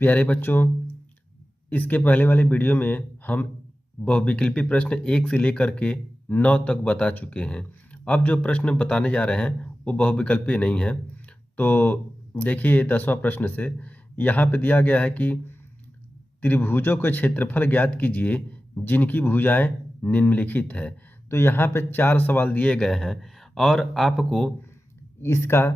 प्यारे बच्चों, इसके पहले वाले वीडियो में हम बहुविकल्पी प्रश्न 1 से लेकर के 9 तक बता चुके हैं। अब जो प्रश्न बताने जा रहे हैं वो बहुविकल्पी नहीं है। तो देखिए 10वां प्रश्न से यहाँ पे दिया गया है कि त्रिभुजों के क्षेत्रफल ज्ञात कीजिए जिनकी भुजाएं निम्नलिखित है। तो यहाँ पे 4 सवाल दिए गए हैं और आपको इसका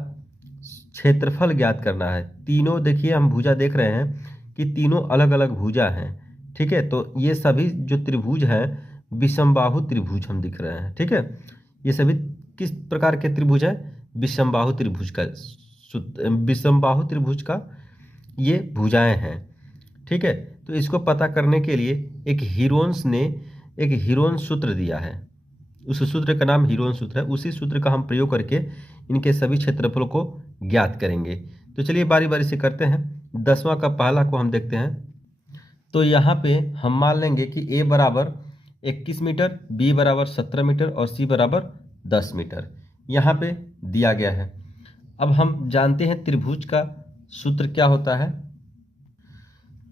क्षेत्रफल ज्ञात करना है। तीनों देखिए हम भुजा देख रहे हैं कि तीनों अलग अलग भुजा हैं। ठीक है, तो ये सभी जो त्रिभुज हैं विषमबाहु त्रिभुज हम दिख रहे हैं। ठीक है, ये सभी किस प्रकार के त्रिभुज हैं? विषमबाहु त्रिभुज का विषमबाहु त्रिभुज का ये भुजाएं हैं। ठीक है, तो इसको पता करने के लिए एक हीरोन्स ने एक हीरोन सूत्र दिया है। उस सूत्र का नाम हीरोन सूत्र है। उसी सूत्र का हम प्रयोग करके इनके सभी क्षेत्रफलों को ज्ञात करेंगे। तो चलिए बारी बारी से करते हैं। 10वां का पहला को हम देखते हैं। तो यहाँ पे हम मान लेंगे कि a बराबर 21 मीटर, b बराबर 17 मीटर और c बराबर 10 मीटर यहाँ पे दिया गया है। अब हम जानते हैं त्रिभुज का सूत्र क्या होता है।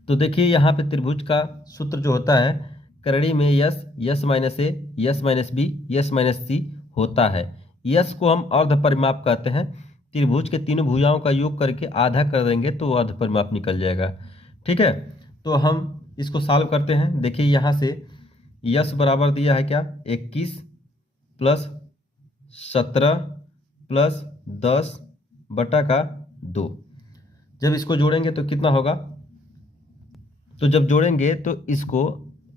तो देखिए यहाँ पे त्रिभुज का सूत्र जो होता है करड़ी में s minus a, s minus b, s minus c होता है। यस को हम अर्ध परिमाप कहते हैं। त्रिभुज के तीनों भुजाओं का योग करके आधा कर देंगे तो अर्ध परिमाप निकल जाएगा। ठीक है, तो हम इसको सॉल्व करते हैं। देखिए यहाँ से यस बराबर दिया है क्या, 21 प्लस 17 प्लस 10 बटा का 2। जब इसको जोड़ेंगे तो कितना होगा? तो जब जोड़ेंगे तो इसको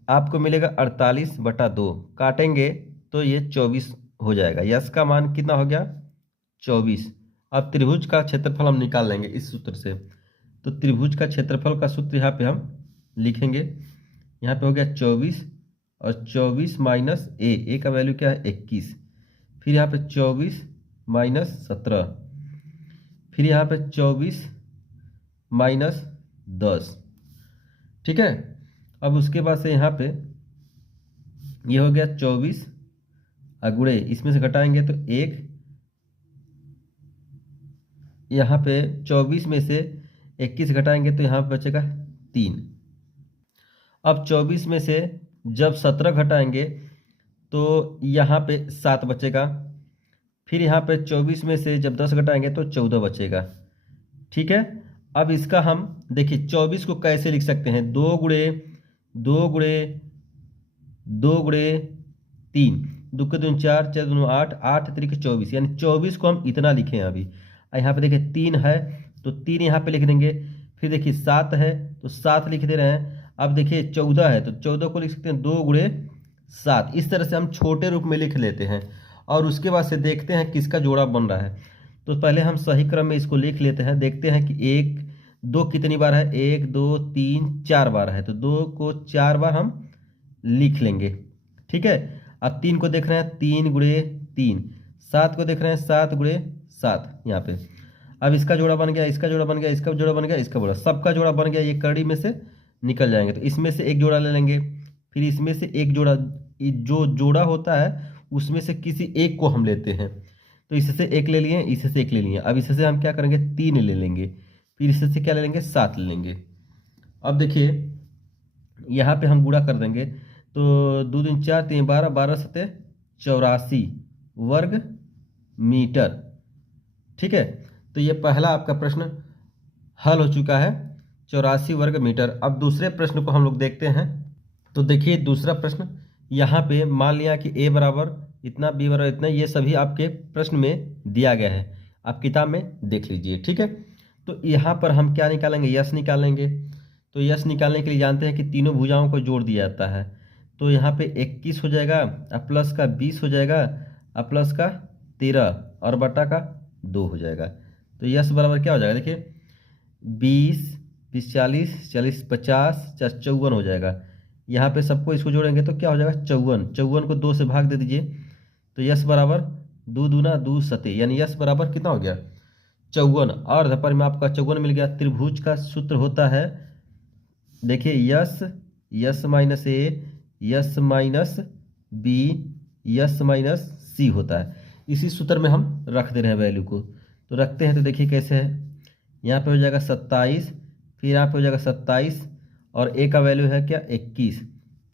आपको मिलेगा 48 बटा 2, काटेंगे तो ये 24 हो जाएगा। यस का मान कितना हो गया? 24। अब त्रिभुज का क्षेत्रफल हम निकाल लेंगे इस सूत्र से। तो त्रिभुज का क्षेत्रफल का सूत्र यहाँ पे हम लिखेंगे। यहाँ पे हो गया 24 और 24 माइनस ए का वैल्यू क्या है? 21। फिर यहाँ पे 24 माइनस 17, फिर यहाँ पे 24 माइनस 10। ठीक है, अब उसके बाद से यहाँ पे ये हो गया 24 गुणे इसमें से घटाएंगे तो 1, यहाँ पे 24 में से 21 घटाएंगे तो यहाँ पे बचेगा 3। अब 24 में से जब 17 घटाएंगे तो यहाँ पे 7 बचेगा। फिर यहाँ पे 24 में से जब 10 घटाएंगे तो 14 बचेगा। ठीक है, अब इसका हम देखिए 24 को कैसे लिख सकते हैं? 2 गुणे 2 गुणे 2 गुणे 3, 2 के 2 4, 4 2 8, 8 3 24, यानी 24 को हम इतना लिखे हैं अभी। यहाँ पे देखिए 3 है तो 3 यहाँ पे लिख देंगे। फिर देखिए 7 है तो 7 लिख दे रहे हैं। अब देखिए 14 है तो 14 को लिख सकते हैं 2 गुणे 7। इस तरह से हम छोटे रूप में लिख लेते हैं और उसके बाद से देखते हैं किसका जोड़ा बन रहा है। तो पहले हम सही क्रम में इसको लिख लेते हैं। देखते हैं कि 1 2 कितनी बार है? 1 2 3 4 बार है, तो 2 को 4 बार हम लिख लेंगे। ठीक है, अब 3 को देख रहे हैं 3 गुणे 3, 7 को देख रहे हैं 7 गुणे 7 यहाँ पे। अब इसका जोड़ा बन गया, इसका जोड़ा बन गया, इसका जोड़ा बन गया, इसका जोड़ा, सबका जोड़ा बन गया। ये कड़ी में से निकल जाएंगे तो इसमें से एक जोड़ा ले लेंगे। फिर इसमें से एक जोड़ा, जो जोड़ा होता है उसमें से किसी एक को हम लेते हैं। तो इससे एक ले लिए, इससे एक ले लिए। अब इससे हम क्या करेंगे? 3 ले लेंगे। फिर इससे क्या ले लेंगे? 7 ले लेंगे। अब देखिए यहाँ पे हम गुणा कर देंगे तो 2 दूनी 4, 3 12, 12 सते 84 वर्ग मीटर। ठीक है, तो ये पहला आपका प्रश्न हल हो चुका है, 84 वर्ग मीटर। अब दूसरे प्रश्न को हम लोग देखते हैं। तो देखिए दूसरा प्रश्न, यहाँ पे मान लिया कि a बराबर इतना, b बराबर इतना, ये सभी आपके प्रश्न में दिया गया है। आप किताब में देख लीजिए। ठीक है, तो यहाँ पर हम क्या निकालेंगे? यस निकालेंगे। तो यस निकालने के लिए जानते हैं कि तीनों भुजाओं को जोड़ दिया जाता है। तो यहाँ पे 21 हो जाएगा, अब प्लस का 20 हो जाएगा, अब प्लस का 13 और बटा का 2 हो जाएगा। तो यस बराबर क्या हो जाएगा? देखिए 20 20 40 40 50 54 हो जाएगा। यहाँ पे सबको इसको जोड़ेंगे तो क्या हो जाएगा? 54। 54 को 2 से भाग दे दीजिए तो यस बराबर 2 दूना 2 सते, यानी यस बराबर कितना हो गया? 54। और धपर में आपका 54 मिल गया। त्रिभुज का सूत्र होता है, देखिए s minus a, s minus b, s minus c होता है। इसी सूत्र में हम रख दे रहे हैं वैल्यू को। तो रखते हैं तो देखिए कैसे है। यहाँ पे हो जाएगा 27, फिर यहाँ पे हो जाएगा 27 और ए का वैल्यू है क्या 21।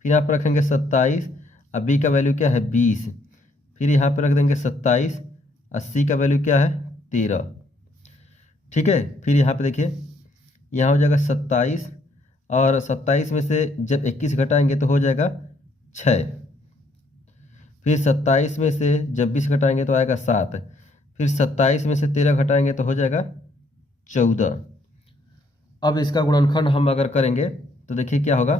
फिर यहाँ पर रखेंगे 27 और बी का वैल्यू क्या है 20। फिर यहाँ पर रख देंगे 27 और सी का वैल्यू क्या है 13। ठीक है, फिर यहाँ पे देखिए यहाँ हो जाएगा 27 और 27 में से जब 21 घटाएंगे तो हो जाएगा 6। फिर 27 में से जब 20 घटाएंगे तो आएगा 7। फिर 27 में से 13 घटाएंगे तो हो जाएगा 14। अब इसका गुणनखंड हम अगर करेंगे तो देखिए क्या होगा।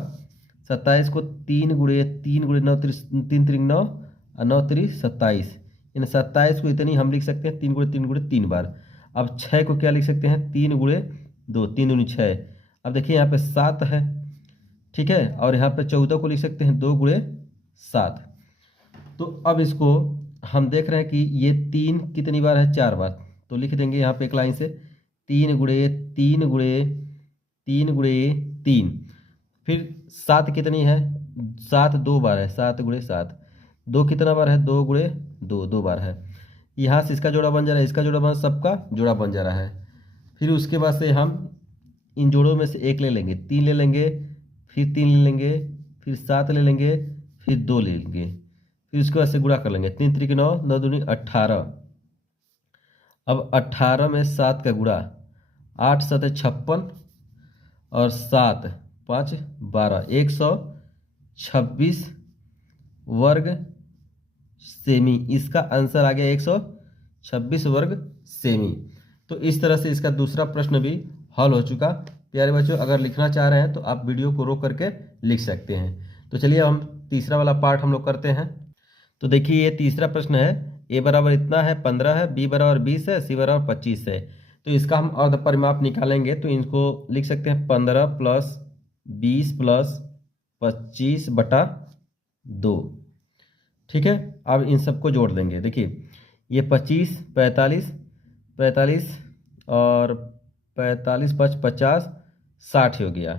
27 को 3 गुणे 3 गुणे 9 3 3 9 और 9 3 27। इन 27 को इतनी हम लिख सकते हैं 3 गुणे 3 गुणे 3 बार। अब 6 को क्या लिख सकते हैं 3 गुणे 2 3 दूनी 6। अब देखिए यहाँ पे 7 है, ठीक है, और यहाँ पे 14 को लिख सकते हैं 2 गुणे 7। तो अब इसको हम देख रहे हैं कि ये 3 कितनी बार है 4 बार, तो लिख देंगे यहाँ पे एक लाइन से 3 गुणे 3 गुणे 3 गुणे 3। फिर 7 कितनी है 7 2 बार है 7 गुणे 7। 2 कितना बार है 2 गुणे 2 2 बार है। यहाँ से इसका जोड़ा बन जा रहा है, इसका जोड़ा बन, सबका जोड़ा बन जा रहा है। फिर उसके बाद से हम इन जोड़ों में से एक ले लेंगे, 3 ले लेंगे, फिर 3 ले लेंगे, फिर 7 ले लेंगे, फिर 2 ले लेंगे, फिर उसके बाद से गुणा कर लेंगे। 3 3 9 9 दूनी 18। अब 18 में 7 का गुणा, 8 7 56 और 7 5 12, 126 वर्ग सेमी। इसका आंसर आ गया 126 वर्ग सेमी। तो इस तरह से इसका दूसरा प्रश्न भी हल हो चुका। प्यारे बच्चों, अगर लिखना चाह रहे हैं तो आप वीडियो को रोक करके लिख सकते हैं। तो चलिए हम तीसरा वाला पार्ट हम लोग करते हैं। तो देखिए ये तीसरा प्रश्न है, ए बराबर इतना है 15 है, बी बराबर 20 है, सी बराबर 25 है। तो इसका हम अर्ध परिमाप निकालेंगे तो इनको लिख सकते हैं 15 प्लस 20 प्लस 25 बटा 2। ठीक है, अब इन सबको जोड़ देंगे। देखिए ये 25 45 45 और 45 5 50 60 हो गया।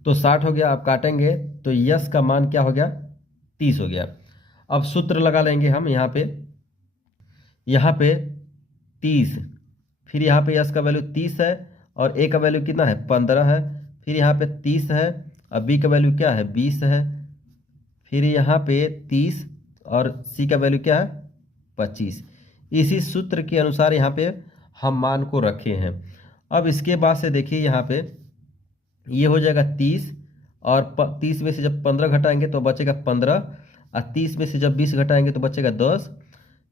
तो 60 हो गया। अब काटेंगे तो यस का मान क्या हो गया 30 हो गया। अब सूत्र लगा लेंगे हम यहाँ पे 30, फिर यहाँ पे यस का वैल्यू 30 है और ए का वैल्यू कितना है 15 है, फिर यहाँ पे 30 है और बी का वैल्यू क्या है 20 है, फिर यहाँ पे 30 और सी का वैल्यू क्या है 25। इसी सूत्र के अनुसार यहाँ पे हम मान को रखे हैं। अब इसके बाद से देखिए यहाँ पे ये हो जाएगा 30 और 30 में से जब 15 घटाएंगे तो बचेगा 15 और 30 में से जब 20 घटाएंगे तो बचेगा 10,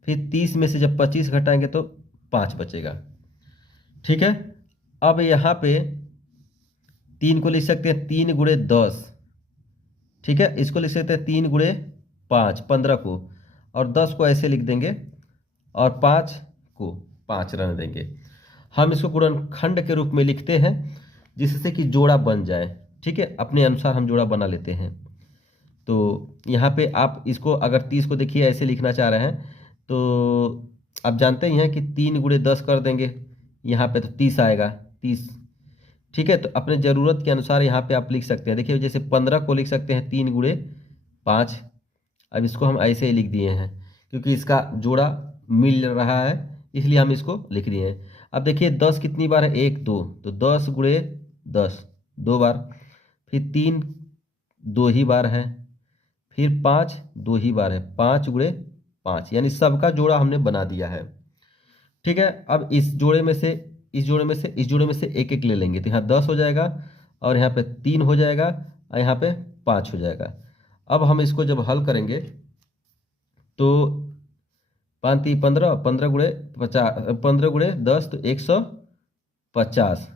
फिर 30 में से जब 25 घटाएंगे तो 5 बचेगा। ठीक है, अब यहाँ पे 3 को लिख सकते हैं 3 गुणे 10। ठीक है, इसको लिख सकते हैं 3 गुणे 5 15 को, और 10 को ऐसे लिख देंगे और 5 को 5 रहने देंगे। हम इसको गुणनखंड के रूप में लिखते हैं जिससे कि जोड़ा बन जाए। ठीक है, अपने अनुसार हम जोड़ा बना लेते हैं। तो यहाँ पे आप इसको अगर 30 को देखिए ऐसे लिखना चाह रहे हैं तो आप जानते ही हैं कि 3 गुणे 10 कर देंगे यहाँ पे तो 30 आएगा 30। ठीक है, तो अपने ज़रूरत के अनुसार यहाँ पे आप लिख सकते हैं। देखिए जैसे 15 को लिख सकते हैं 3 गुणे 5। अब इसको हम ऐसे ही लिख दिए हैं क्योंकि इसका जोड़ा मिल रहा है इसलिए हम इसको लिख दिए हैं। अब देखिए 10 कितनी बार है 1 2, तो 10 गुणे 10 2 बार, फिर 3 2 ही बार है, फिर 5 2 ही बार है, 5 गुणे 5, यानी सबका जोड़ा हमने बना दिया है। ठीक है, अब इस जोड़े में से इस जोड़े में से इस जोड़े में से एक एक ले लेंगे तो यहाँ 10 हो जाएगा और यहाँ पे 3 हो जाएगा और यहाँ पे 5 हो जाएगा। अब हम इसको जब हल करेंगे तो 5 3 15 15 गुणे 50 15 गुणे 10 तो 150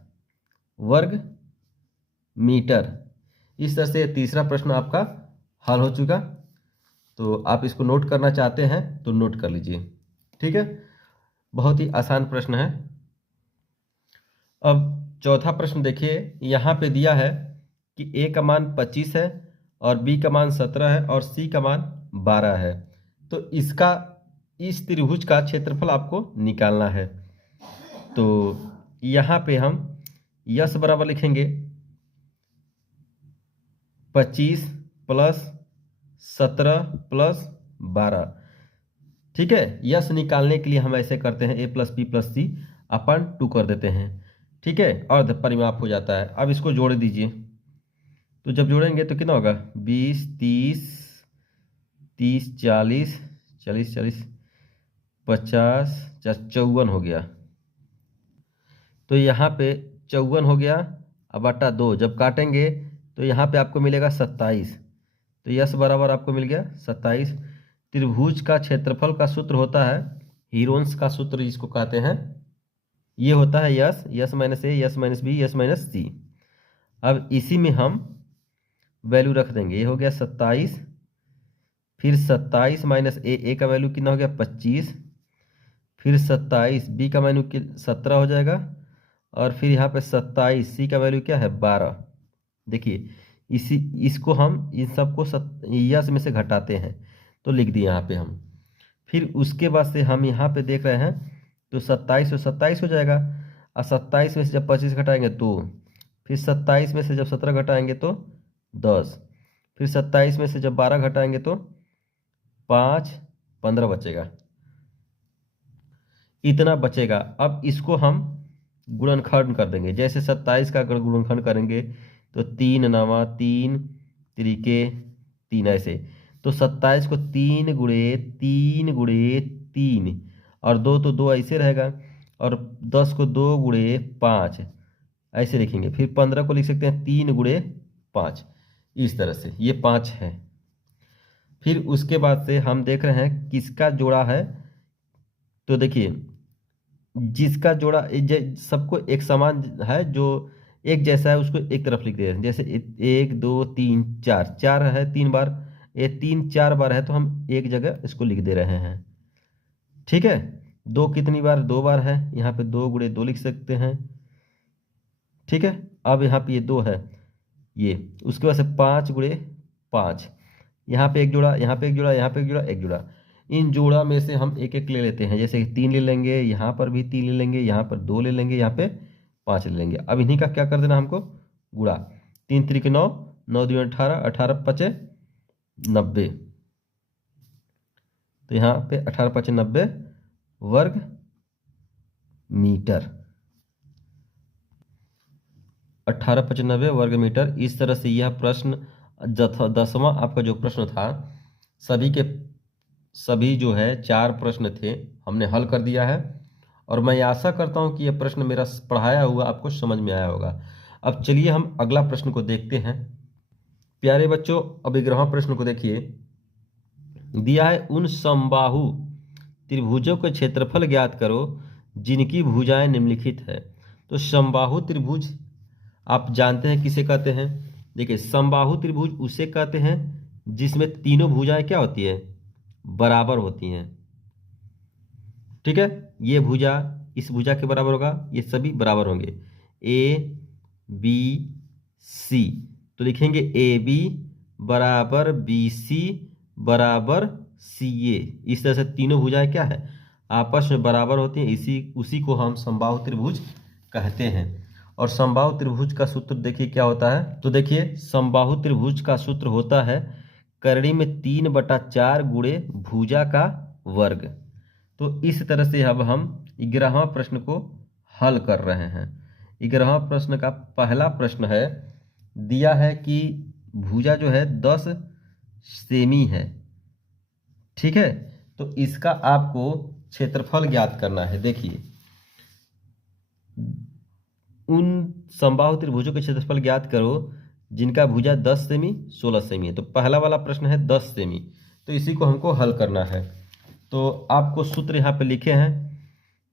वर्ग मीटर। इस तरह से तीसरा प्रश्न आपका हल हो चुका। तो आप इसको नोट करना चाहते हैं तो नोट कर लीजिए। ठीक है, बहुत ही आसान प्रश्न है। अब चौथा प्रश्न देखिए, यहाँ पे दिया है कि ए का मान 25 है और बी का मान 17 है और सी का मान 12 है। तो इसका इस त्रिभुज का क्षेत्रफल आपको निकालना है। तो यहाँ पे हम यस बराबर लिखेंगे 25 प्लस 17 प्लस 12। ठीक है, यस निकालने के लिए हम ऐसे करते हैं a प्लस बी प्लस सी अपन 2 कर देते हैं। ठीक है, अर्ध परिमाप हो जाता है। अब इसको जोड़ दीजिए, तो जब जोड़ेंगे तो कितना होगा, 20, 30, 30, 40, 40, 40, 50, 54 हो गया। तो यहाँ पे 54 हो गया। अब बटा 2 जब काटेंगे तो यहाँ पे आपको मिलेगा 27। तो यस बराबर आपको मिल गया 27। त्रिभुज का क्षेत्रफल का सूत्र होता है हीरोन्स का सूत्र जिसको कहते हैं, ये होता है s, s minus a, s minus b, s minus c. अब इसी में हम वैल्यू रख देंगे। ये हो गया 27, फिर 27 माइनस ए का वैल्यू कितना हो गया 25, फिर 27 बी का वैल्यू 17 हो जाएगा, और फिर यहाँ पे 27 सी का वैल्यू क्या है 12। देखिए इसको हम इन सबको यस में से घटाते हैं, तो लिख दिए यहाँ पे हम। फिर उसके बाद से हम यहाँ पे देख रहे हैं तो 27 और 27 हो जाएगा, और 27 में से जब 25 घटाएंगे तो, फिर 27 में से जब 17 घटाएंगे तो 10, फिर 27 में से जब 12 घटाएंगे तो 5, 15 बचेगा, इतना बचेगा। अब इसको हम गुणनखंड कर देंगे। जैसे 27 का अगर गुणनखंड करेंगे तो 3 नवा 3 त्रिके 3, ऐसे। तो 27 को 3 गुणे 3 गुणे 3, और 2 तो 2 ऐसे रहेगा, और 10 को 2 गुणे 5 ऐसे लिखेंगे। फिर 15 को लिख सकते हैं 3 गुणे 5, इस तरह से, ये 5 है। फिर उसके बाद से हम देख रहे हैं किसका जोड़ा है। तो देखिए जिसका जोड़ा सबको एक समान है, जो एक जैसा है उसको एक तरफ लिख दे रहे हैं। जैसे 1, 2, 3, 4, 4 है 3 बार, ये 3 4 बार है, तो हम एक जगह इसको लिख दे रहे हैं। ठीक है, 2 कितनी बार, 2 बार है, यहाँ पे 2 गुणे 2 लिख सकते हैं। ठीक है, अब यहाँ पे ये 2 है, ये उसके बाद से 5 गुणे 5, यहाँ पे एक जोड़ा, यहाँ पे एक जोड़ा, यहाँ पे एक जोड़ा, एक जोड़ा। इन जोड़ा में से हम एक एक ले लेते हैं। जैसे 3 ले लेंगे, यहाँ पर भी 3 ले लेंगे, यहाँ पर 2 ले लेंगे, यहाँ पे 5 ले लेंगे। अब इन्हीं का क्या कर देना हमको, गुणा। 3 त्रिक 9, 9 दूनी 18, 18 पचे 90। तो यहाँ पे 18 पचे 90 वर्ग मीटर, 18 पचे 90 वर्ग मीटर। इस तरह से यह प्रश्न 10वां आपका जो प्रश्न था, सभी जो है 4 प्रश्न थे, हमने हल कर दिया है। और मैं आशा करता हूं कि यह प्रश्न मेरा पढ़ाया हुआ आपको समझ में आया होगा। अब चलिए हम अगला प्रश्न को देखते हैं। प्यारे बच्चों, अब 11वां प्रश्न को देखिए। दिया है उन समबाहु त्रिभुजों के क्षेत्रफल ज्ञात करो जिनकी भुजाएं निम्नलिखित है। तो समबाहु त्रिभुज आप जानते हैं किसे कहते हैं। देखिए समबाहु त्रिभुज उसे कहते हैं जिसमें तीनों भुजाएं क्या होती है, बराबर होती हैं। ठीक है, ये भुजा इस भुजा के बराबर होगा, ये सभी बराबर होंगे, ए बी सी। तो लिखेंगे ए बी बराबर बी सी बराबर सी ए। इस तरह से तीनों भुजाएं क्या है, आपस में बराबर होती हैं। उसी को हम समबाहु त्रिभुज कहते हैं। और समबाहु त्रिभुज का सूत्र देखिए क्या होता है। तो देखिए समबाहु त्रिभुज का सूत्र होता है करड़ी में 3/4 गुणे भुजा का वर्ग। तो इस तरह से अब हम 11वां प्रश्न को हल कर रहे हैं। 11वां प्रश्न का पहला प्रश्न है, दिया है कि भुजा जो है 10 सेमी है। ठीक है, तो इसका आपको क्षेत्रफल ज्ञात करना है। देखिए उन समबाहु त्रिभुजों के क्षेत्रफल ज्ञात करो जिनका भुजा 10 सेमी 16 सेमी है। तो पहला वाला प्रश्न है 10 सेमी, तो इसी को हमको हल करना है। तो आपको सूत्र यहाँ पे लिखे हैं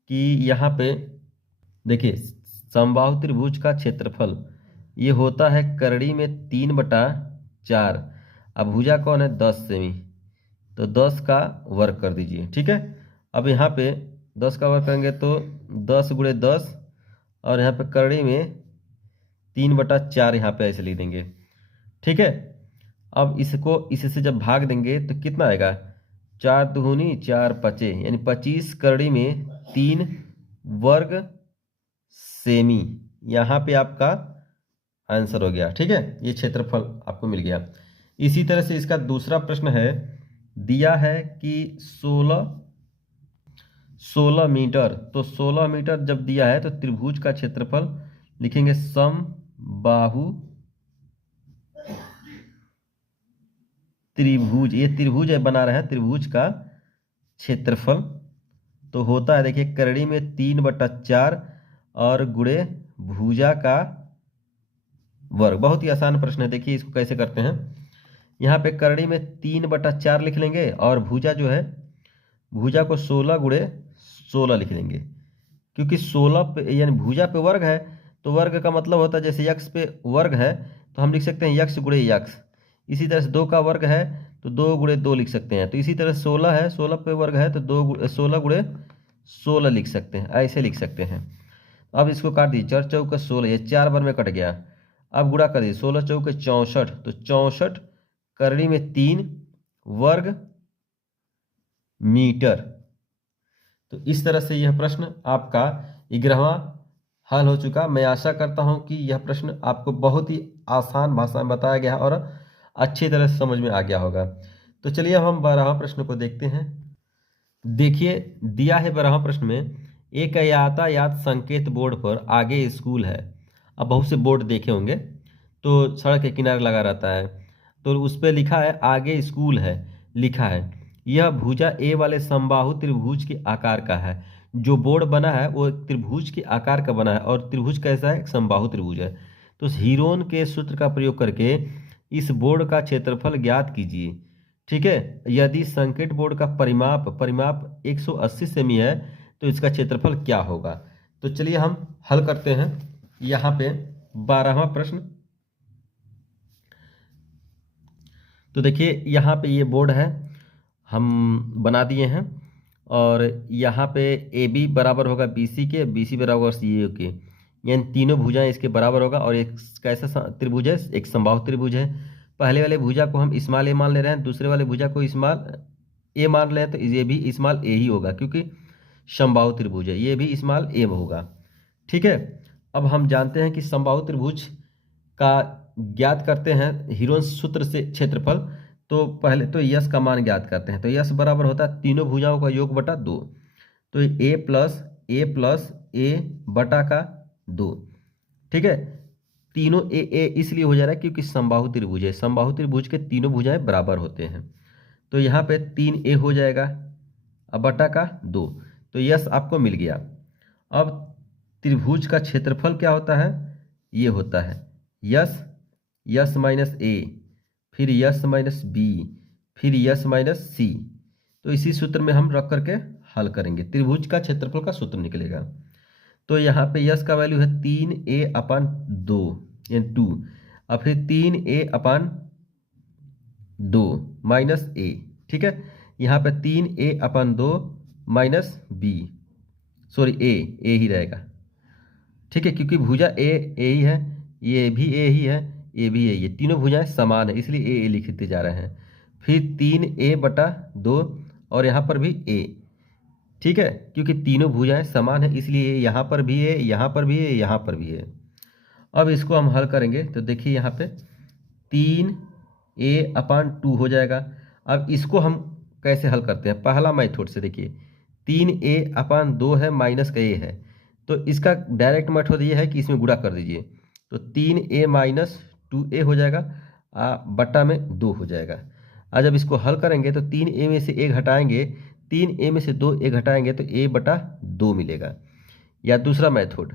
कि यहाँ पे देखिए समबाहु त्रिभुज का क्षेत्रफल ये होता है करड़ी में 3/4। अब भुजा कौन है 10 सेमी, तो 10 का वर्ग कर दीजिए। ठीक है, अब यहाँ पे 10 का वर्ग करेंगे तो 10 गुणे 10, और यहाँ पे करड़ी में 3/4 यहाँ पे ऐसे लिख देंगे। ठीक है, अब इसको इससे जब भाग देंगे तो कितना आएगा, 4 दूनी 4 पचे, यानी 25 करड़ी में 3 वर्ग सेमी। यहाँ पे आपका आंसर हो गया। ठीक है, ये क्षेत्रफल आपको मिल गया। इसी तरह से इसका दूसरा प्रश्न है, दिया है कि 16 मीटर। तो 16 मीटर जब दिया है तो त्रिभुज का क्षेत्रफल लिखेंगे समबाहु त्रिभुज, ये त्रिभुज है बना रहे हैं, त्रिभुज का क्षेत्रफल तो होता है, देखिए करड़ी में 3/4 और गुणे भुजा का वर्ग। बहुत ही आसान प्रश्न है, देखिए इसको कैसे करते हैं। यहाँ पे करड़ी में 3/4 लिख लेंगे और भुजा जो है, भुजा को 16 गुणे 16 लिख लेंगे, क्योंकि 16 पे यानी भुजा पे वर्ग है, तो वर्ग का मतलब होता है जैसे यक्स पे वर्ग है तो हम लिख सकते हैं यक्स गुणे यक्स। इसी तरह से 2 का वर्ग है तो 2 गुणे 2 लिख सकते हैं। तो इसी तरह 16 है, 16 पे वर्ग है तो 16 गुणे 16 लिख सकते हैं, ऐसे लिख सकते हैं। अब इसको काट दीजिए, 4 चौके 16, ये 4 बार में कट गया। अब गुणा कर दीजिए, 16 चौके 64, तो 64 करड़ी में 3 वर्ग मीटर। तो इस तरह से यह प्रश्न आपका 11वां हल हो चुका। मैं आशा करता हूं कि यह प्रश्न आपको बहुत ही आसान भाषा में बताया गया और अच्छी तरह से समझ में आ गया होगा। तो चलिए अब हम 12वां प्रश्न को देखते हैं। देखिए दिया है 12वां प्रश्न में, एक यातायात संकेत बोर्ड पर आगे स्कूल है। अब बहुत से बोर्ड देखे होंगे तो सड़क के किनारे लगा रहता है, तो उस पर लिखा है आगे स्कूल है, लिखा है यह भुजा ए वाले समबाहु त्रिभुज के आकार का है। जो बोर्ड बना है वो त्रिभुज के आकार का बना है और त्रिभुज कैसा है, समबाहु त्रिभुज है। तो हीरोन के सूत्र का प्रयोग करके इस बोर्ड का क्षेत्रफल ज्ञात कीजिए। ठीक है, यदि संकेत बोर्ड का परिमाप 180 सेमी है तो इसका क्षेत्रफल क्या होगा। तो चलिए हम हल करते हैं। यहाँ पे 12वां प्रश्न, तो देखिए यहाँ पे ये बोर्ड है, हम बना दिए हैं और यहाँ पे ए बी बराबर होगा बी सी के, बी सी बराबर होगा सी ए के, यानी तीनों भुजाएं इसके बराबर होगा। और एक कैसा त्रिभुज है, एक समबाहु त्रिभुज है। पहले वाले भुजा को हम स्मॉल ए मान ले रहे हैं, दूसरे वाले भुजा को स्मॉल ए मान रहे हैं, तो ये भी स्मॉल ए ही होगा क्योंकि समबाहु त्रिभुज है, ये भी स्मॉल ए होगा। ठीक है, अब हम जानते हैं कि समबाहु त्रिभुज का ज्ञात करते हैं हीरोन सूत्र से क्षेत्रफल। तो पहले तो यस का मान ज्ञात करते हैं, तो यस बराबर होता है तीनों भुजाओं का योग बटा 2। तो ए प्लस ए बटा का 2। ठीक है, तीनों ए इसलिए हो जा रहा है क्योंकि समबाहु त्रिभुज है, समबाहु त्रिभुज के तीनों भुजाएं बराबर होते हैं। तो यहाँ पे 3a हो जाएगा अब बटा का 2, तो यस आपको मिल गया। अब त्रिभुज का क्षेत्रफल क्या होता है, ये होता है यस माइनस ए, फिर यस माइनस बी, फिर यस माइनस सी। तो इसी सूत्र में हम रख करके हल करेंगे, त्रिभुज का क्षेत्रफल का सूत्र निकलेगा। तो यहाँ पे यस का वैल्यू है 3a/2 यानी 2, और फिर 3a/2 माइनस ए। ठीक है, यहाँ पे 3a/2 माइनस बी, सॉरी ए ही रहेगा। ठीक है, क्योंकि भुजा ए ही है, ये भी ए ही है, ये भी ए, ये तीनों भुजाएं समान है इसलिए ए लिखते जा रहे हैं। फिर 3a/2 और यहाँ पर भी ए। ठीक है, क्योंकि तीनों भुजाएं समान है इसलिए यहाँ पर भी है, यहाँ पर भी है, यहाँ पर भी है। अब इसको हम हल करेंगे तो देखिए यहाँ पे 3a/2 हो जाएगा। अब इसको हम कैसे हल करते हैं, पहला मेथड से देखिए 3a/2 है माइनस का ए है, तो इसका डायरेक्ट मेथड ये है कि इसमें गुणा कर दीजिए, तो 3a-2a हो जाएगा बट्टा में 2 हो जाएगा। आज जब इसको हल करेंगे तो 3a में से a घटाएंगे, 3a में से 2a घटाएंगे तो a/2 मिलेगा। या दूसरा मेथड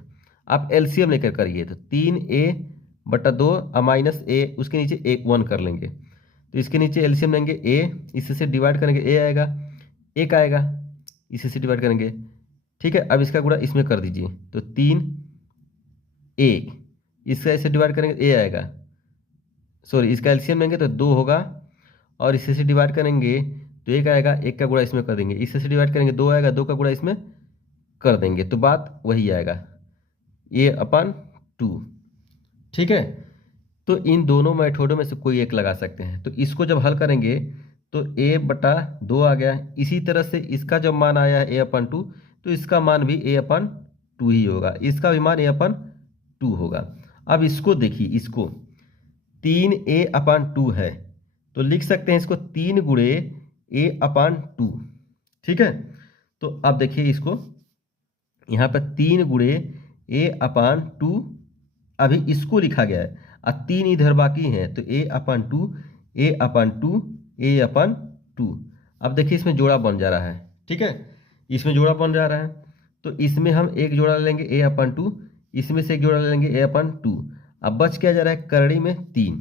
आप एलसीएम लेकर करिए, तो 3a/2 माइनस a, उसके नीचे 1 कर लेंगे, तो इसके नीचे एलसीएम लेंगे a, इससे डिवाइड करेंगे a आएगा, 1 आएगा, इसी से डिवाइड करेंगे। ठीक है, अब इसका गुणा इसमें कर दीजिए, तो 3a, इसका इसे डिवाइड करेंगे a आएगा, सॉरी इसका एलसीएम लेंगे तो 2 होगा, और इससे से डिवाइड करेंगे तो 1 आएगा, 1 का गुणा इसमें कर देंगे, इससे से डिवाइड करेंगे 2 आएगा, 2 का गुणा इसमें कर देंगे, तो बात वही आएगा a/2। ठीक है, तो इन दोनों मेथडों में से कोई एक लगा सकते हैं। तो इसको जब हल करेंगे तो a/2 आ गया। इसी तरह से इसका जब मान आया है a/2, तो इसका मान भी a/2 ही होगा, इसका भी मान a/2 होगा। अब इसको देखिए, इसको 3a/2 है तो लिख सकते हैं इसको 3 गुणे a/2। ठीक है, तो अब देखिए इसको यहाँ पर 3 गुणे A/2 अभी इसको लिखा गया है और 3 इधर बाकी हैं, तो A/2 A/2 A/2। अब देखिए इसमें जोड़ा बन जा रहा है, ठीक है, इसमें जोड़ा बन जा रहा है। तो इसमें हम एक जोड़ा ले लेंगे A/2, इसमें से एक जोड़ा ले लेंगे A/2। अब बच क्या जा रहा है, करड़ी में 3,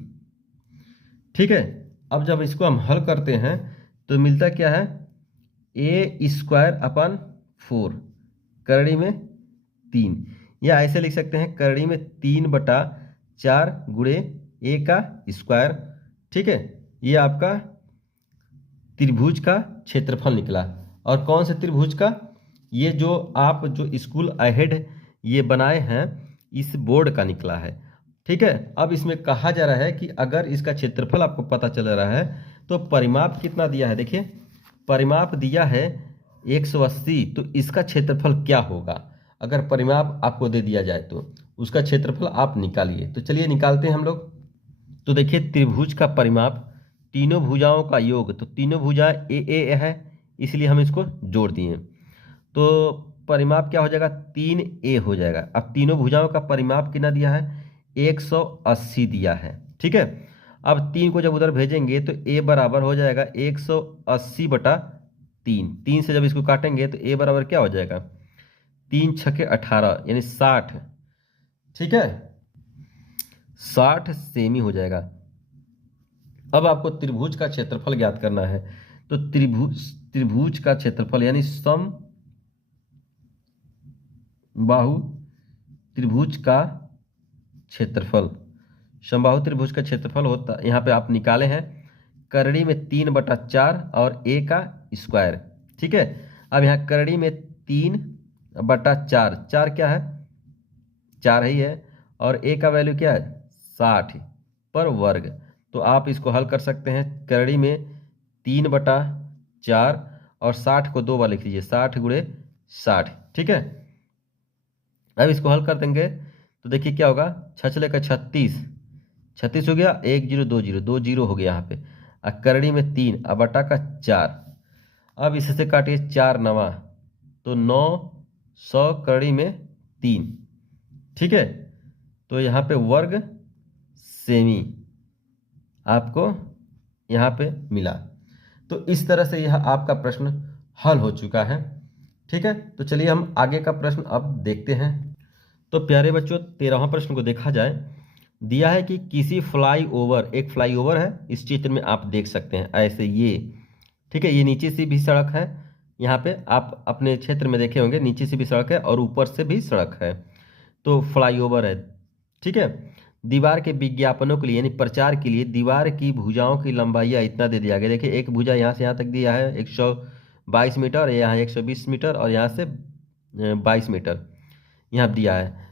ठीक है। अब जब इसको हम हल करते हैं तो मिलता क्या है, A²/4 करड़ी में 3, या ऐसे लिख सकते हैं करड़ी में 3/4 गुणे A का स्क्वायर, ठीक है। ये आपका त्रिभुज का क्षेत्रफल निकला। और कौन से त्रिभुज का, ये जो आप जो स्कूल अहेड ये बनाए हैं इस बोर्ड का निकला है, ठीक है। अब इसमें कहा जा रहा है कि अगर इसका क्षेत्रफल आपको पता चल रहा है तो परिमाप कितना दिया है, देखिए परिमाप दिया है 180, तो इसका क्षेत्रफल क्या होगा। अगर परिमाप आपको दे दिया जाए तो उसका क्षेत्रफल आप निकालिए। तो चलिए निकालते हैं हम लोग। तो देखिए त्रिभुज का परिमाप तीनों भुजाओं का योग, तो तीनों भुजा ए है, इसलिए हम इसको जोड़ दिए। तो परिमाप क्या हो जाएगा, 3a हो जाएगा। अब तीनों भुजाओं का परिमाप कितना दिया है, 180 दिया है, ठीक है। अब 3 को जब उधर भेजेंगे तो a बराबर हो जाएगा 180/3। 3 से जब इसको काटेंगे तो a बराबर क्या हो जाएगा, 3 छके 18 यानी 60, ठीक है, 60 सेमी हो जाएगा। अब आपको त्रिभुज का क्षेत्रफल ज्ञात करना है। तो त्रिभुज का क्षेत्रफल यानी समबाहु त्रिभुज का क्षेत्रफल, समबाहु त्रिभुज का क्षेत्रफल होता यहाँ पे आप निकाले हैं करड़ी में 3/4 और a का स्क्वायर, ठीक है। अब यहाँ करड़ी में 3/4, 4 क्या है, 4 ही है, और a का वैल्यू क्या है 60 पर वर्ग। तो आप इसको हल कर सकते हैं, करड़ी में 3/4 और 60 को 2 बार लिख लीजिए, 60 गुणे 60, ठीक है। अब इसको हल कर देंगे तो देखिए क्या होगा, 6 का 36 हो गया, 1 0 2 0 2 0 हो गया यहाँ पे। और करड़ी में 3 और बटा का 4, अब इससे काटिए 4 9 तो 900 करड़ी में 3, ठीक है। तो यहाँ पे वर्ग सेमी आपको यहाँ पे मिला। तो इस तरह से यह आपका प्रश्न हल हो चुका है, ठीक है। तो चलिए हम आगे का प्रश्न अब देखते हैं। तो प्यारे बच्चों 13वां प्रश्न को देखा जाए, दिया है कि किसी फ्लाईओवर, एक फ्लाईओवर है, इस चित्र में आप देख सकते हैं ऐसे ये, ठीक है, ये नीचे से भी सड़क है, यहाँ पे आप अपने क्षेत्र में देखे होंगे नीचे से भी सड़क है और ऊपर से भी सड़क है, तो फ्लाईओवर है, ठीक है। दीवार के विज्ञापनों के लिए यानी प्रचार के लिए दीवार की भुजाओं की लंबाई इतना दे दिया गया। देखिए एक भुजा यहाँ से यहाँ तक दिया है 122 मीटर, यहाँ 120 मीटर और यहाँ से 22 मीटर यहाँ दिया है।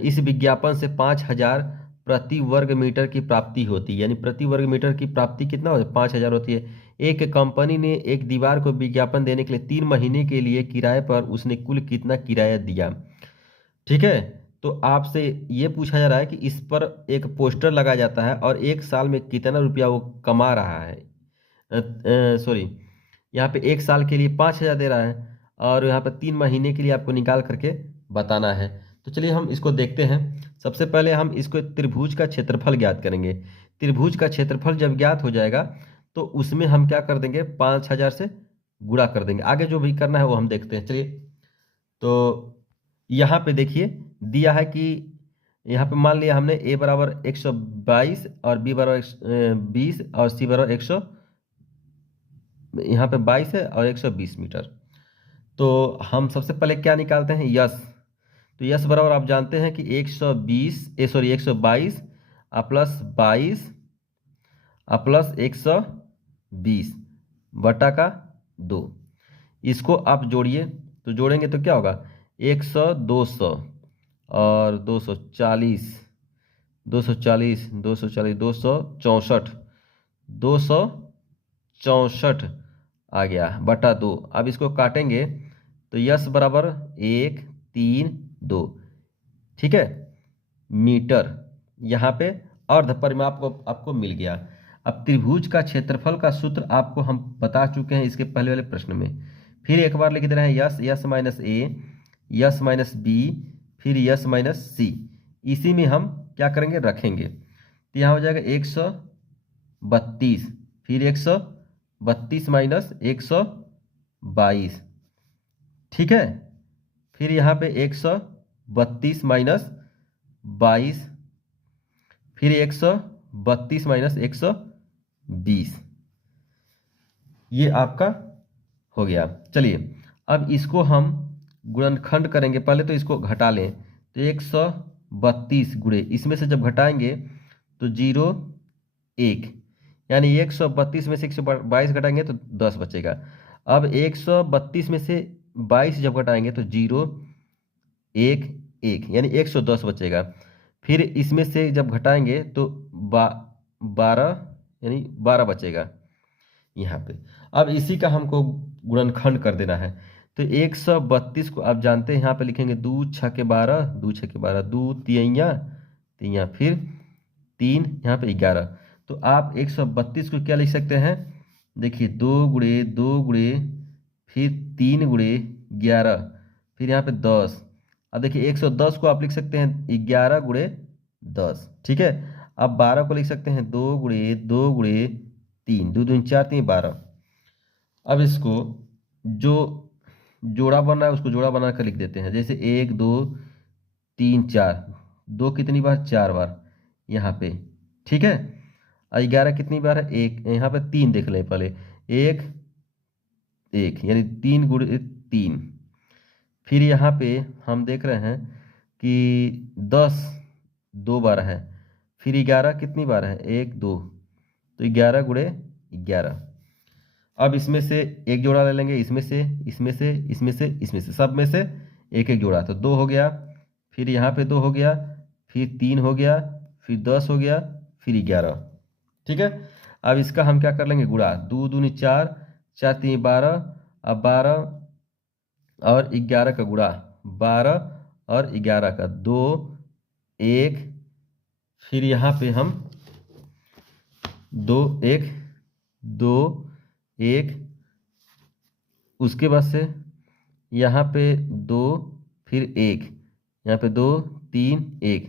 इस विज्ञापन से 5000 प्रति वर्ग मीटर की प्राप्ति होती है, यानी प्रति वर्ग मीटर की प्राप्ति कितना होता है, 5000 होती है। एक कंपनी ने एक दीवार को विज्ञापन देने के लिए 3 महीने के लिए किराए पर उसने कुल कितना किराया दिया, ठीक है। तो आपसे ये पूछा जा रहा है कि इस पर एक पोस्टर लगाया जाता है और 1 साल में कितना रुपया वो कमा रहा है। सॉरी, यहाँ पे 1 साल के लिए 5000 दे रहा है और यहाँ पे 3 महीने के लिए आपको निकाल करके बताना है। तो चलिए हम इसको देखते हैं। सबसे पहले हम इसको त्रिभुज का क्षेत्रफल ज्ञात करेंगे। त्रिभुज का क्षेत्रफल जब ज्ञात हो जाएगा तो उसमें हम क्या कर देंगे, 5000 से गुणा कर देंगे। आगे जो भी करना है वो हम देखते हैं। चलिए तो यहाँ पे देखिए दिया है कि यहाँ पे मान लिया हमने a बराबर 122 और b बराबर 20 और c बराबर 100, यहाँ पे 22 है और 120 मीटर। तो हम सबसे पहले क्या निकालते हैं, यस। तो यस बराबर आप जानते हैं कि 122 प्लस 22 प्लस 120 बटा का 2, इसको आप जोड़िए। तो जोड़ेंगे तो क्या होगा, 100 200 और 240 240 240 264 264 आ गया बटा 2। अब इसको काटेंगे तो यस बराबर 1 3 2, ठीक है, मीटर। यहाँ पे अर्ध परिमाप को आपको मिल गया। अब त्रिभुज का क्षेत्रफल का सूत्र आपको हम बता चुके हैं इसके पहले वाले प्रश्न में। फिर एक बार लिख दे रहे हैं yes s minus a, s minus B, फिर यस माइनस सी। इसी में हम क्या करेंगे, रखेंगे। तो यहाँ हो जाएगा 132, फिर 132 माइनस 122, ठीक है। फिर यहाँ पे 132 माइनस 22, फिर 132 माइनस 120, ये आपका हो गया। चलिए अब इसको हम गुणनखंड करेंगे। पहले तो इसको घटा लें, तो 132 गुणे इसमें से जब घटाएंगे तो 0 1, यानी 132 में से 122 घटाएंगे तो 10 बचेगा। अब 132 में से 22 जब घटाएंगे तो 0 1 1, यानी 110 बचेगा। फिर इसमें से जब घटाएंगे तो 12, यानी 12 बचेगा यहाँ पे। अब इसी का हमको गुणनखंड कर देना है। तो 132 को आप जानते हैं, यहाँ पे लिखेंगे 2 6 के 12, 2 6 के 12, 2 तिया तिया, फिर 3 यहाँ पे 11। तो आप 132 को क्या लिख सकते हैं, देखिए 2 गुणे 2 गुणे फिर 3 गुणे 11, फिर यहाँ पे 10। अब देखिए 110 को आप लिख सकते हैं 11 गुणे 10, ठीक है। अब 12 को लिख सकते हैं 2 गुणे 2 गुणे 3, 2 दूनी 4 3 12। अब इसको जो जोड़ा बन रहा है उसको जोड़ा बना कर लिख देते हैं, जैसे 1 2 3 4, 2 कितनी बार, 4 बार यहाँ पे, ठीक है। और 11 कितनी बार है, 1, यहाँ पे 3 देख लें पहले, 1 1, यानी 3 गुणे 3। फिर यहाँ पे हम देख रहे हैं कि 10 2 बार है, फिर 11 कितनी बार है, 1 2, तो 11 गुणे 11। अब इसमें से एक जोड़ा ले लेंगे, इसमें से इसमें से इसमें से इसमें से, सब में से एक एक जोड़ा, तो 2 हो गया, फिर यहाँ पे 2 हो गया, फिर 3 हो गया, फिर 10 हो गया, फिर 11, ठीक है। अब इसका हम क्या कर लेंगे, गुणा, 2 दूनी 4, 4 3 12, अब 12 और 11 का गुणा, 12 और 11 का 2 1, फिर यहाँ पे हम 2 1 2 1, उसके बाद से यहाँ पे 2 फिर 1, यहाँ पे 2 3 1।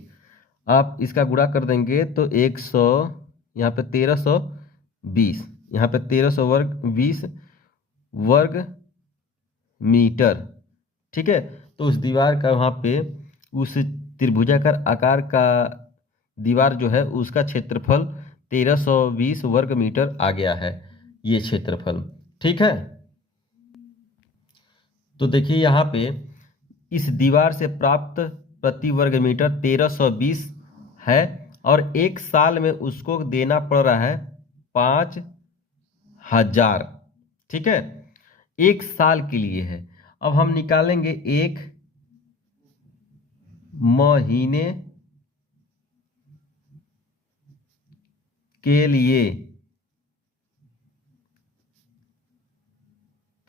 आप इसका गुणा कर देंगे तो 100, यहाँ पे 1320, यहाँ पे 1320 वर्ग मीटर, ठीक है। तो उस दीवार का वहाँ पे उस त्रिभुजाकार आकार का दीवार जो है उसका क्षेत्रफल 1320 वर्ग मीटर आ गया है, ये क्षेत्रफल, ठीक है। तो देखिए यहाँ पे इस दीवार से प्राप्त प्रति वर्ग मीटर 1320 है, और एक साल में उसको देना पड़ रहा है 5000, ठीक है, एक साल के लिए है। अब हम निकालेंगे एक महीने के लिए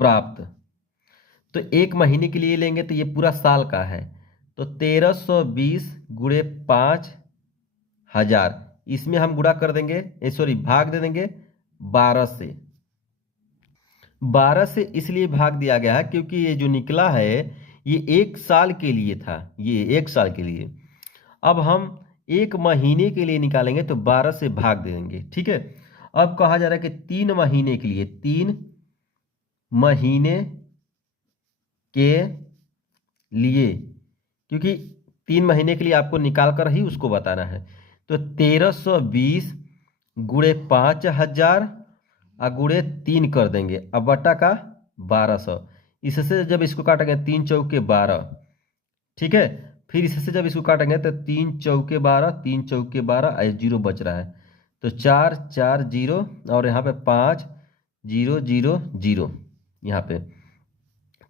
प्राप्त, तो एक महीने के लिए लेंगे तो ये पूरा साल का है, तो 1320 गुणे 5000, इसमें हम गुणा कर देंगे, सॉरी भाग दे देंगे 12 से। 12 से इसलिए भाग दिया गया है क्योंकि ये जो निकला है ये एक साल के लिए था, ये एक साल के लिए। अब हम एक महीने के लिए निकालेंगे तो 12 से भाग दे देंगे, ठीक है। अब कहा जा रहा है कि 3 महीने के लिए, 3 महीने के लिए, क्योंकि 3 महीने के लिए आपको निकाल कर ही उसको बताना है, तो 1320 गुणे 5000 और गुणे 3 कर देंगे, अब बटा का 1200। इससे जब इसको काटेंगे 3 चौके 12, ठीक है। फिर इससे जब इसको काटेंगे तो 3 चौके 12, 3 चौके 12, 0 बच रहा है, तो 4 4 0, और यहाँ पे 5 0 0 0, यहाँ पे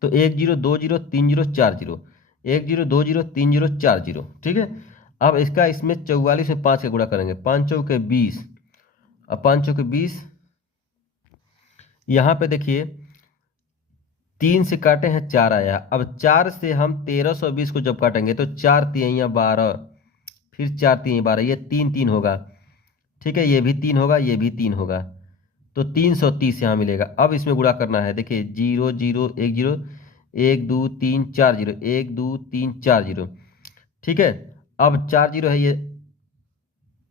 तो 1 0 2 0 3 0 4 0, 1 0 2 0 3 0 4 0, ठीक है। अब इसका इसमें 44 में 5 का गुणा करेंगे, 5 चौके 20, अब 5 चौके 20, यहाँ पे देखिए 3 से काटे हैं 4 आया, अब 4 से हम 1320 को जब काटेंगे तो 4 तिया 12, फिर 4 3 12, ये 3 3 होगा, ठीक है, ये भी 3 होगा, ये भी 3 होगा, तो 330 यहाँ मिलेगा। अब इसमें गुणा करना है, देखिए 0 0 1 0, 1 2 3 4 0, 1 2 3 4 0। ठीक है, अब 4 0 है, ये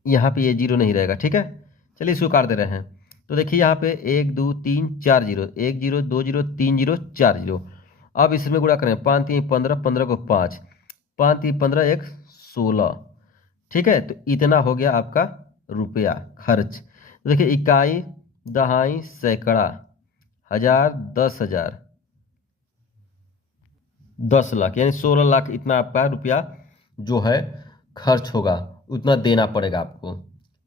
यहाँ पे ये 0 नहीं रहेगा। ठीक है, चलिए इसको काट दे रहे हैं। तो देखिए यहाँ पे 1 2 3 4 0, 1 0 2 0 3 0 4 0। अब इसमें गुणा करें, 5 3 15, 15 को 5, 5 3 15, 1 16। ठीक है, तो इतना हो गया आपका रुपया खर्च। तो देखिए इकाई, दहाई, सैकड़ा, हजार, 10,000, 10 लाख, यानी 16 लाख, इतना आपका रुपया जो है खर्च होगा, उतना देना पड़ेगा आपको।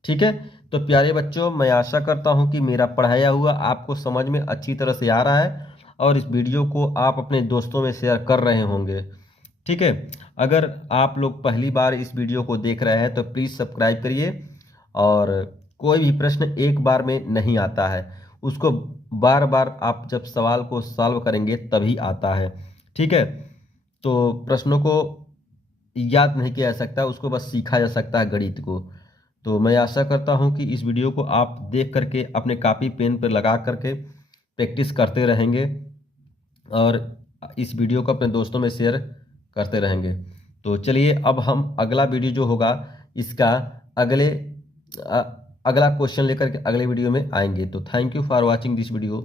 ठीक है, तो प्यारे बच्चों, मैं आशा करता हूं कि मेरा पढ़ाया हुआ आपको समझ में अच्छी तरह से आ रहा है और इस वीडियो को आप अपने दोस्तों में शेयर कर रहे होंगे। ठीक है, अगर आप लोग पहली बार इस वीडियो को देख रहे हैं तो प्लीज़ सब्सक्राइब करिए। और कोई भी प्रश्न एक बार में नहीं आता है, उसको बार बार आप जब सवाल को सॉल्व करेंगे तभी आता है। ठीक है, तो प्रश्नों को याद नहीं किया जा सकता, उसको बस सीखा जा सकता है, गणित को। तो मैं आशा करता हूं कि इस वीडियो को आप देख करके अपने कापी पेन पर लगा करके प्रैक्टिस करते रहेंगे और इस वीडियो को अपने दोस्तों में शेयर करते रहेंगे। तो चलिए अब हम अगला वीडियो जो होगा इसका अगले अगला क्वेश्चन लेकर के अगले वीडियो में आएंगे। तो thank you for watching this video.